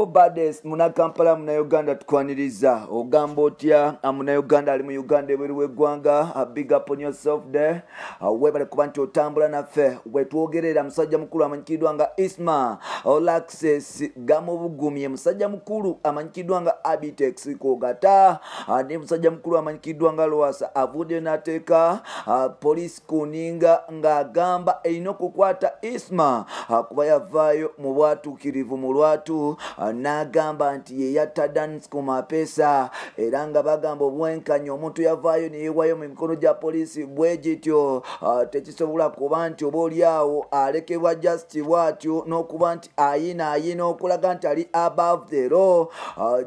Hello Bades muna Kampala muna Uganda tukwaniriza ogamba otya muna Uganda ali mu Uganda ebweru w'eggwanga big up on yourself there webale kuba nti otambula naffe wetwogerera musajja mukulu amanyikiddwa nga Isma Olaxes Gamobugumye musajja mukulu amanyikiddwa nga Abitex Kogata ne musajja mukulu amanyikiddwa nga Lwasa avudde n'ateeka police kuninga ng'agamba erina okukwata Isma kuba yavaayo mu bwatuukirivu mu lwatu n'agamba nti ye yatta Danis ku mapesa era nga bagamba obwenkanya omuntu yavaayo ne yeewayo mu mikono gya poliisi bwe gityo tekisobola kuba nti oba oliawo alekebwa just bwatyo n'okuba nti ayina okulaga nti ali above the law.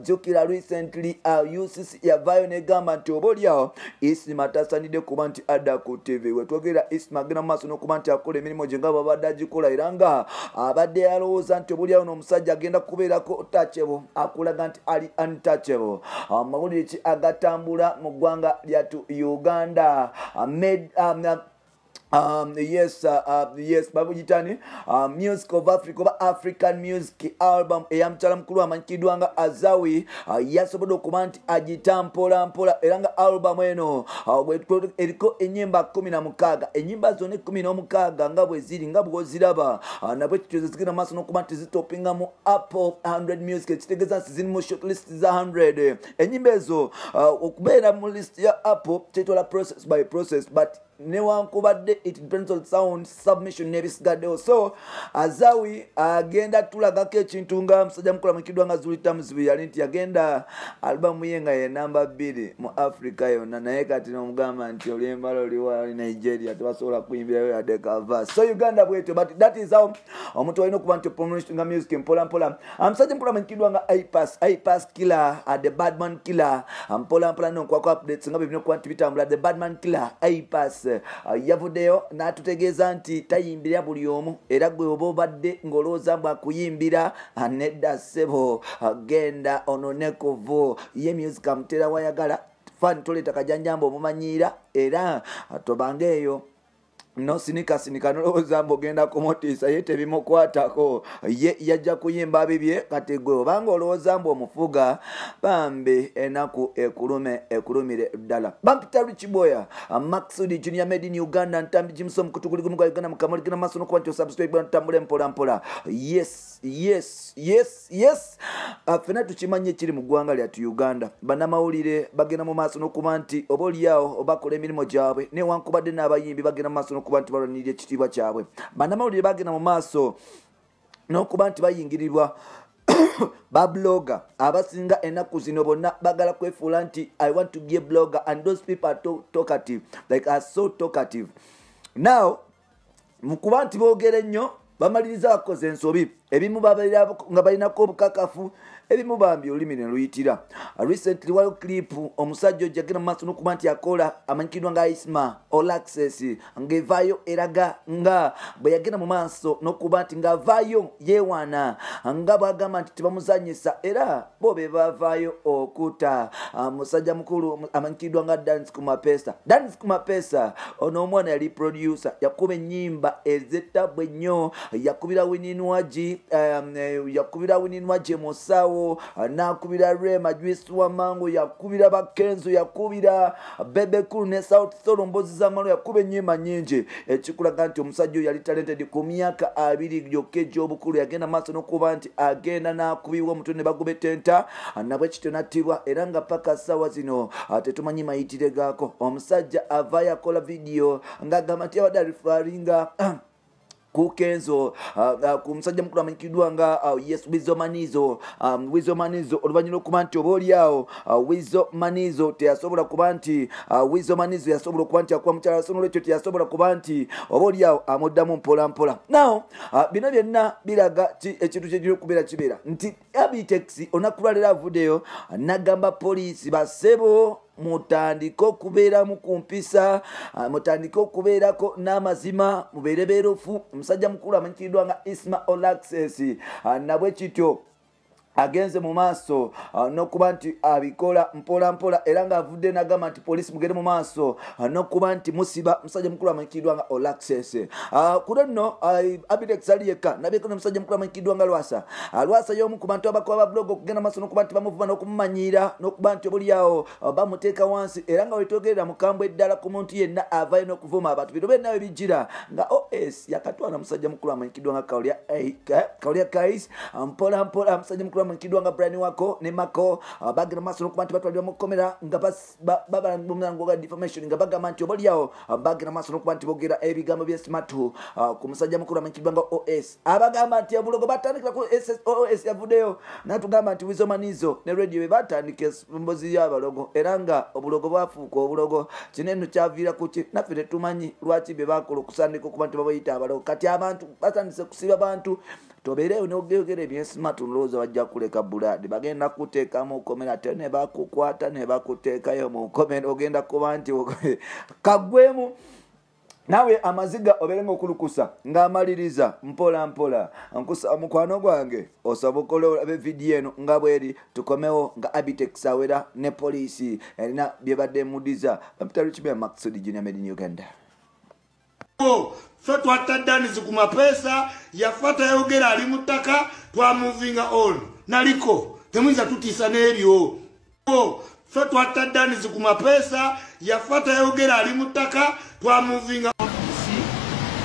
Jjukira recently UCC yavaayo n'egamba nti oba oliawo Isma tasaanidde kuba nti adda ku TV wetwogerera Isma agenda mu maaso n'okuba nti akola emirimu gye nga babadde agikola era nga abadde yalowooza nti oba oliawo n'omusajja agenda kubeerako touchable akulaga nti ali untouchable. Amawulire ki agatambula mu ggwanga lyatu Uganda yes babujitani Music of Africa oba African Music album eyamukyala mukulu amanyikiddwa nga Azawi yasobodde okuba nti agitampola mpola era nga album eno eriko ennyimba 16 ennyimba zonna 16 nga bwe ziri nga bw'oziraba nabwe kityo zigenda maaso n'okuba nti zitopinga mu Apple 100 Music ekitegeeza nti ziri mu shortlist za 100 ennyimba ezo okubeera mu list ya Apple kyetwala process by process but newankubadde it depends on sound submission nebisigaddewo so Azawi agenda tulagako ekintu nga musajja mukulu amanyikiddwa nga Zulita Muzibu yali nti agenda albamu ye nga ye namba 2 mu Africa yonna naye kati nomugamba nti olyembala oliwa Nigeria tebasobola kuyimbirayo yadde kava so Uganda bwetyo but that is how omuntu alina okuba nti promotion nga music mpola mpola musajja mukulu amanyikiddwa nga iPass killer the Badman killer mpola mpola nonkwako updates nga bibino okuba nti bitambula the Badman killer iPass yavuddeyo n'atutegeeza nti tayimbira buli omu era gwe oba obadde ng'olowooza mbw akuyimbira nedda ssebo genda ononekuvu ye music amutera wayagala fani toleeta kajanjamba omumanyiira era tobanga eyo no sinika nolowooza mbu ogenda kumutiisa ye tebimukwatako ye yajja kuyimba bibye kati gwe obanga olowooza mbu omufuga bambi enaku ekulumire ddala bampita Richiboya Maxudi Junior made in Uganda ntambi Jimson kutuguli gumu kwa Uganda mukamulikina maso no kubanti subscribe bwana tambule mpola mpola yes fena tukimanye kiri mu ggwanga lyatu Uganda bannamawulire bagenda mu maaso n'okuba nti oba oliawo obakola emirimu gyabwe newankubadde n'abayimbi bagenda mu maaso n'okuba nti balwanirira ekitiibwa kyabwe bannamawulire bagenda mu maaso n'okuba nti bayingirirwa babloga abasinga ennaku zino bonna bagala kwefuula nti I want to be a blogger and those people are talkative like are so talkative now mukuba nti boogera ennyo bamaliriza bakoze ensobi ebimu babeera nga balinako obukakafu ebimu bambi olulimi ne luyitira recently waliwo clip omusajja ojjagenda mu maaso n'okuba nti akola amanyikiddwa nga Isma Olaxes ng'evaayo eraga nga bwe yagenda mu maaso n'okuba nti ng'avaayo yeewaana nga bwagamba nti tebamuzanyisa era bo be bavaayo okuta musajja mukulu amanyikiddwa nga Danis ku mapesa ono omwana yali producer yakuba ennyimba ez'ettabwe nnyo yakubira Wininwaji Musawo nakubira Rema Juice wa Mango yakubira Bakenzo yakubira Bebe Kulu ne South Solo mbozi za malo yakuba ennyimba nnyingi ekikulaga nti omusajja yali talented ku myaka 2 gyokka egy'obukulu yagenda maaso n'okuba nti agenda n'akubibwa omutwe ne bagoba ettenta nabwe kityo nattibwa era nga paka ssaawa zino tetumanyi mayitire gaako omusajja avaayo akola vidiyo ng'agamba nti yabadde alifaringa kukenzo ku musajja mukulu amanyikiddwa nga Wizzo Manizo oluvannyuma okuba nti oba oliawo Wizzo Manizo teyasobola kuba nti yasobola okuba nti akuba mukyala so n'olwekyo teyasobola kuba nti oba oliawo amuddamu mpola mpola now bino byonna biraga ekintu kyekiri okubeera kibeera nti Abitex olunaku lwaleero avuddeyo n'agamba poliisi basebo mutandika okubeeramu ku mpisa mutandika okubeerako n'amazima mubeere beerufu omusajja mukulu amanyikiddwa nga Isma Olaxes nabwe kityo agenze mu maaso n'okuba nti abikola mpola mpola era ng'avudde n'agamba nti poliisi mugende mu maaso n'okuba nti musiba musajja mukulu amanyikiddwa nga Olaxes. Kuno nno Abitex ali yekka nabyeko n'omusajja mukulu amanyikiddwa nga Lwasa y'omu ku bantu abako aba blog okugenda maaso n'okuba nti bamuvuba n'okumumanyira n'okuba nti obulyawo bamuteeka wansi era nga wetwogerera mukambwe eddala ku muntu yenna avayo n'okuvuma abantu bino benna bijjira nga OS yakatwala musajja mukulu amanyikiddwa nga Kaulia Kais mpola mpola musajja mukulu amanyikiddwa nga Brian Wako ne Mako bagenda maaso n'okuba nti batwalibwa mu kkomera nga babalango ga defamation nga bagamba nti obalyawo bagenda maaso n'okuba nti boogera ebigambo by'esimatu ku musajja mukulu amanyikiddwa nga OS abagamba nti obulogo batandikira ku OS yavuddeyo n'atugamba nti Wizomanizo ne radio be batandika embozi y'abalogo era nga obulogo bwafuuka obulogo kineno kyaviira ku ki naffe tetumanyi lwaki be bakola okusandika okuba nti babayita abalogo kati abantu batandise kusiba bantu tobeereyo n'ogeyogera ebyensimatu lowooza bajja kuleka buladi bagenda kuteeka mu kkomera ate ne bakukwata ne bakuteekayo mu kkomera ogenda kuba nti kagwemu nawe amaziga obeerenga okulukusa ng'amaliriza mpola mpola nkusa mukwano gwange osaba okola olabe vidiyo eno nga bweri tukomewo nga Abitex awera ne poliisi erina bye badde emudiza bamutalo kibya Maksudi Junior Made in Uganda. Fe twatta Daniz ku mapesa yafata yogera ali mutaka twa moving on naliko temwiza tutisa n'ebyo fe twatta Daniz ku mapesa yafata yogera ali mutaka twa moving on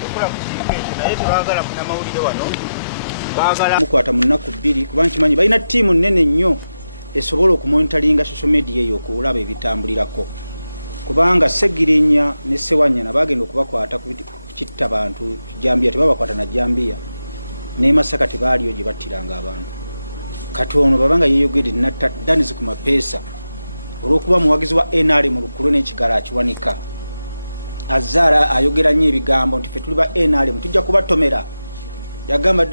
okola kukikenje naye tebagala kuna mawulire wano bagala mukwata mu nnaku bbiri kubanga kimanyi balina ttiimu nnene nnyo esobola okumonitalinga social media eyo okulaba ebitambulirako kubanga Segirinya ne Sewanyana bagenda okubakwata kukitta abantu Jambia tebabakwata na Jambia ne Masaka tebaliyo gye battiranga abantu katono babanga yeyogedde natta Daniz ku mapesa olwokuba muwagizi wa NRM mu Lukulu n'ekigala akiwanika Azara ayogera nnyo ebigambo nti ffe tuli ba NRM tujja kubatomera yagamba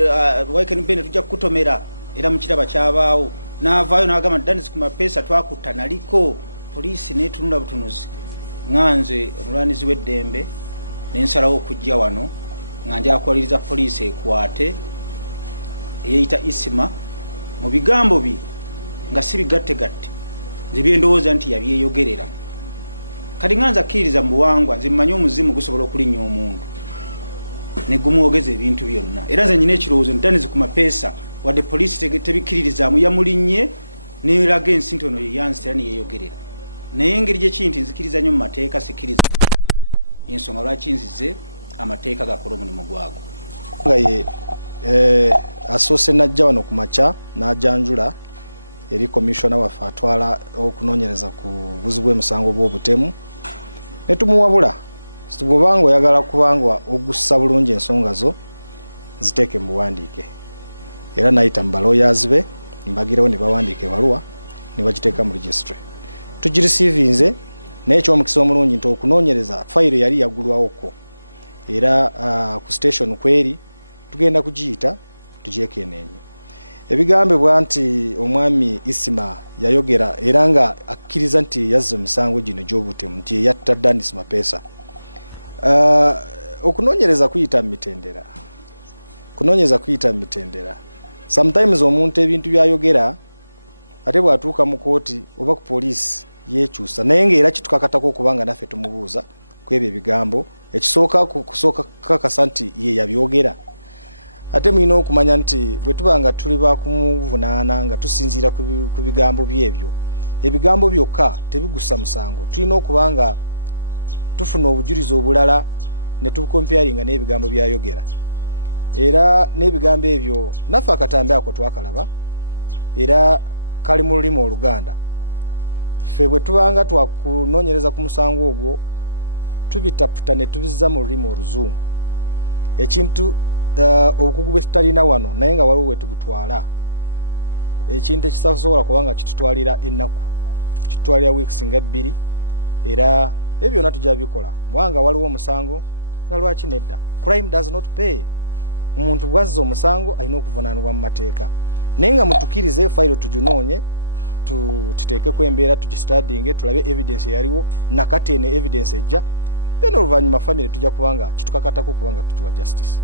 Waken Bene tujja kutomera era mu kiraba kyabaawo n'avaayo n'agamba Daniz ku mapesa twakutta naliko poliisi n'etunula butunuzi nganze omulwanizi w'eddembe n'ensalawo okujja wano nga njakwaliriza poliisi ekwate eyeyita Isima mu bigambo bi nga si bigattegatte nze byendowooza nti yabyeyogerera kati nganza akkiririza mu buwangwa nze mmanyi omuzimu gusobola okulinnya omuntu ne gumwogeza ebintu byonna era nze nyina ekirowoozo nti Daniz ku mapesa wadde poliisi tebikkiririzaamu yamulinnye n'eraga ensi nti ono yeyansi era neyeyogerera naye engeri gyekinti nzikiriza nnyo mu mateeka sikiriza ensonga lwaki nzize amateeka gakola omulimu gwago nga ye asoose najja wano ku makya n'ajanjula eri komishona waffe atwala okunoonyereza ku buzi bw'emisango bw'obutemu ne tumuwabula bw'obanga oyagala kubanga ogussa bulungi ensonga zo ziteeke mu buwandiike era nayita mu balawyers be mbagirawo ne bawandiika ebaluwa ne bagiteeka mu registry tugirisiivinze naye ekyomukisa omulungi nti okunoonyereza fayiro yali yaggulwawoko era ku station kweri tugenda kugiyita tugyekeneenye ebigambibwa nti omwami Isima yayogera era nga akkiriza nti yazze emisango gino gy'obutemu nti yatta Daniz mapesa okunoonyereza kuyita mu mitendera sometimes omuntu ebintu byayogera ate bwatuuka mu kooti oba ku poliisi yekyusa naye ngaera kitukakatako okubanga naffe tumubuuza ku ebyo ebigambo ekisooka kakasa nti ye yabyogera ate mulina okumanya nti bwe tubanga tuli bakumuvunaana nga tusinziira ku bigambo byebyo ebigambo byokka tebigusa musango tulina okubanga tufuna obujulizi obulala ne tukomparinga n'ebigambo byayogera era n'ebigambo ebyo naffe akatambi ako twakalaba era kali mu lulimi Oluganda ffe bwe tubanga twakunoonyereza ku musango ogwo tubitaputa ne tubizza mu lulimi Oluzungu ekintu obukugu bwe tutalina wano naye nga waliwo we tubutwala ekintu ekisasobola kubanga kitutwalira ennaku kitutwalira weeks nga 2 era ebyo byonna tujja bikola bwanga waliwo omusango nga lwaki nedda crime does not pay omuntu bwazza omusango alina okuvunaanibwa mu mateeka naye nga mutukirize fayiro tuginoonye tuteekeko embeera tugistudinge tulabe evidence yaliwo nakati ene evidence ejja then oluvannyuma family tujja kubanga kitukakatako kubanga tujiwa justice